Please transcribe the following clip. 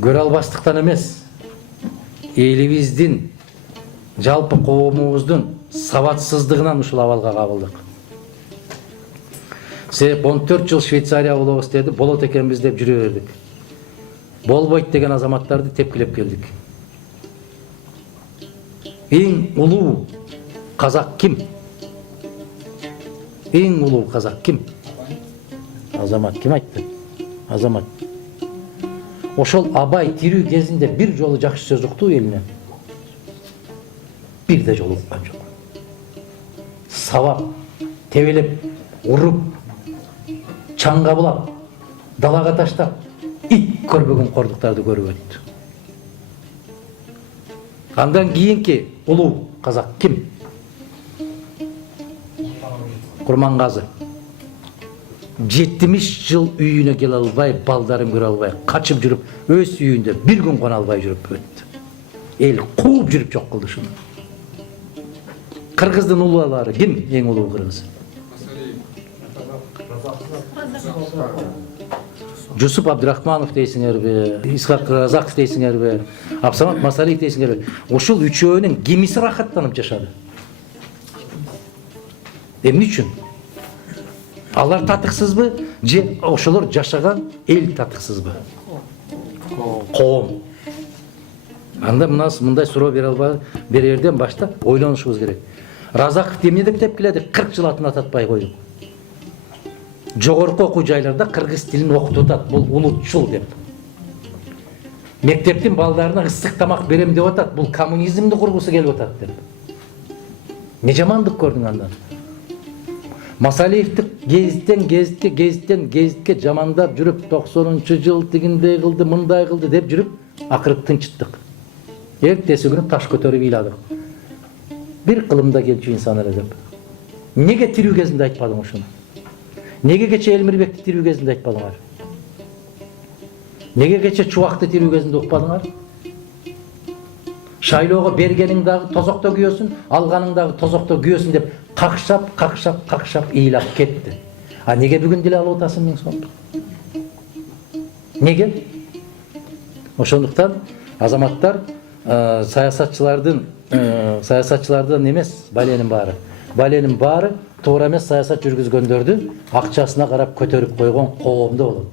көрө албастыктан эмес, элибиздин жалпы коомубуздун сабатсыздыгынан ушул абалга кабылдык. Себеп 14 жыл Швейцария болобуз деди, болот экенбиз деп жүрө бердик. Болбойт деген азаматтарды тепкилеп келдик. Эң улуу казак ким? Эң улуу казак ким? Азамат. Ким айтты? Азамат. Ошол Абай тирүү кезинде бир жолу жакшы сөз укту элине. Бир да жолу уккан жок. Сабап, тебелеп, уруп, чаңга булап, далага таштап, ит көрбөгөн кордуктарды көрүп өттү. Андан кийинки улуу казак ким? Курмангазы. 70 жыл үйүнө келе албай, балдарын көрө албай, качып жүрүп, өз үйүндө бир күн кона албай жүрүп өттү. Эл кууп жүрүп жок кылды шуну. Кыргыздын улуулары ким? Эң улуу кыргыз. Жусуп Абдырахманов дейсиңерби, Исхак Разаков дейсиңерби, Абсамат Масалиев дейсиңерби. Ушул үчөөнүн кимиси рахаттанып жашады? Эмне үчүн? Алар татыксызбы, же ошолор жашаган эл татыксызбы? Коом. Анда мындай суроо берерден башта ойлонушубуз керек. Разаков эмне деп тепкиледи? 40 жыл атын ататпай койдук. Жогорку окуу жайларда кыргыз тилин окутуп атат, бул улутчул деп. Мектептин балдарына ысык тамак берем деп атат, бул коммунизмди кургусу келип атат деп. Не жамандык көрдүң андан? Масалиевти гезитке жамандап жүрүп, 90-жыл тигиндей кылды, мындай кылды деп жүрүп, акыры тынчыттык. Эртеси күнү таш көтөрүп ыйладык. Бир кылымда келчү инсан эле деп. Неге тирүү кезинде айтпадың ошону? Неге кече Элмирбекти тирүү кезинде айтпадыңар? Неге кече Чубакты тирүү кезинде укпадыңар? Шайлоого бергениң дагы тозокто күйөсүн, алганың дагы тозокто күйөсүн деп какшап ыйлап кетти. А неге бүгүн деле алып атасың 1000 сом? Неге? Ошондуктан азаматтар саясатчылардан эмес, баленин баары. Баленин баары туура эмес саясат жүргүзгөндөрдү акчасына карап көтөрүп койгон коомдо болот.